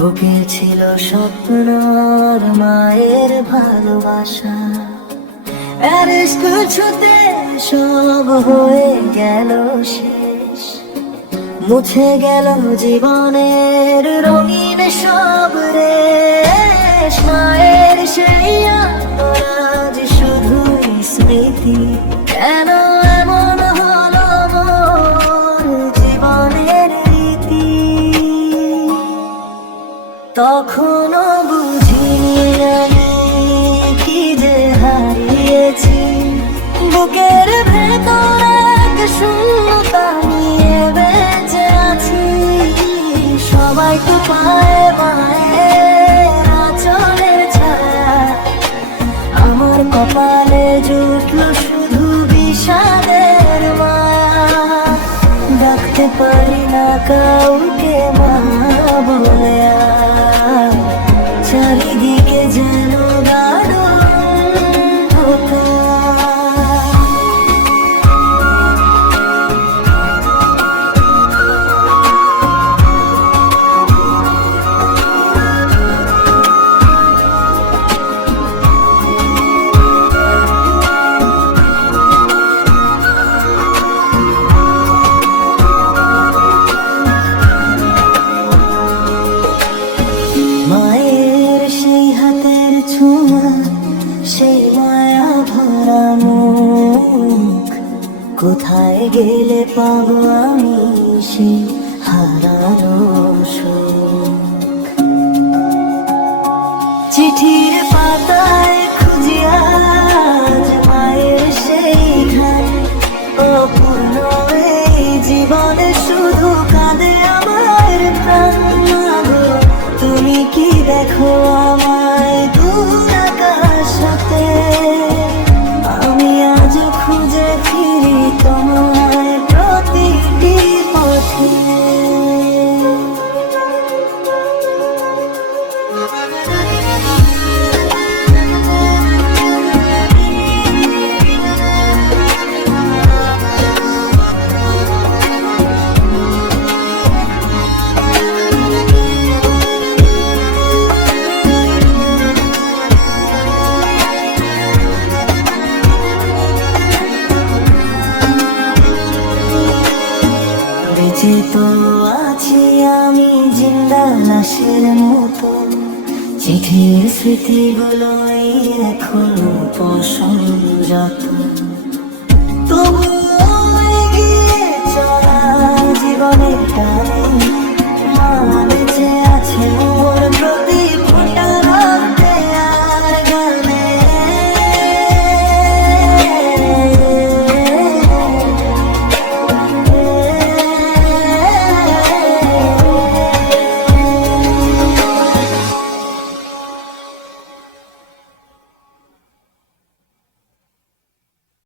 বুকে ছিল স্বপ্ন আর মায়ের ভালোবাসা, অ্যারেস্ট ছুতে সব হয়ে গেল শেষ। মুছে গেল জীবনের রঙিন সব রেশ। মায়ের সেই আজ শুধুই স্মৃতি, কেন এমন হলো মোর জীবনের রীতি। তখনও বুঝিনি আমি কি যে হারিয়েছি, বুকের ভেতর এক শূন্যতা নিয়ে বেঁচে আছি। সবাই তো পায়ে মায়েরা চলে ছায়া, আমার কপালে জুটলো শুধু বিষাদের মায়া। ডাকতে পারি না কাউকে মা বলে, চারিদিকে যেন দারুণ ধোঁকা। মায়ের সেই হাতের ছোঁয়া, সেই মায়া ভরা মুখ, কোথায় গেলে পাবো আমি সেই হারানো সুখ। চিঠির পাতায় খুঁজি আজ মায়ের সেই ঘাট, অপূর্ণ এই জীবনে শুধু কাঁদে আমার প্রাণ। মাগো তুমি কি দেখো আমায় দূর আকাশে, আমি আজ খুঁজে ফিরি তোমায় প্রতিটি পথে। বেঁচে তো আছি আমি জিন্দা লাশের মতো, চিঠির স্মৃতিগুলোই এখনো প্রসঙ্গত। তবুও এগিয়ে চলা জীবনের টানে